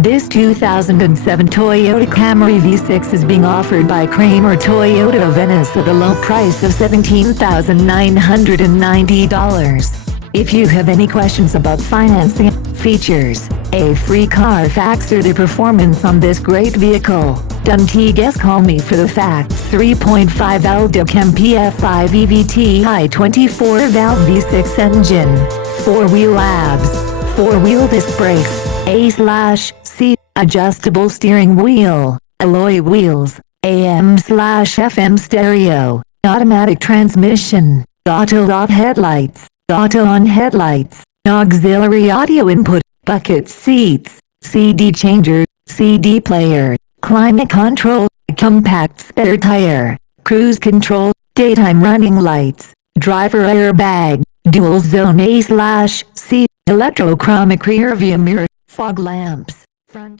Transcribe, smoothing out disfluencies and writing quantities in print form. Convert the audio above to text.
This 2007 Toyota Camry V6 is being offered by Kramer Toyota of Venice at a low price of $17,990. If you have any questions about financing, features, a free Carfax or the performance on this great vehicle, don't call me for the facts. 3.5 LDOC MPF5 EVT high 24 valve V6 engine, 4-wheel abs, 4-wheel disc brakes, A/C, adjustable steering wheel, alloy wheels, AM/FM stereo, automatic transmission, auto-off headlights, auto-on headlights, auxiliary audio input, bucket seats, CD changer, CD player, climate control, compact spare tire, cruise control, daytime running lights, driver airbag, dual zone A/C, electrochromic rear view mirror, fog lamps, front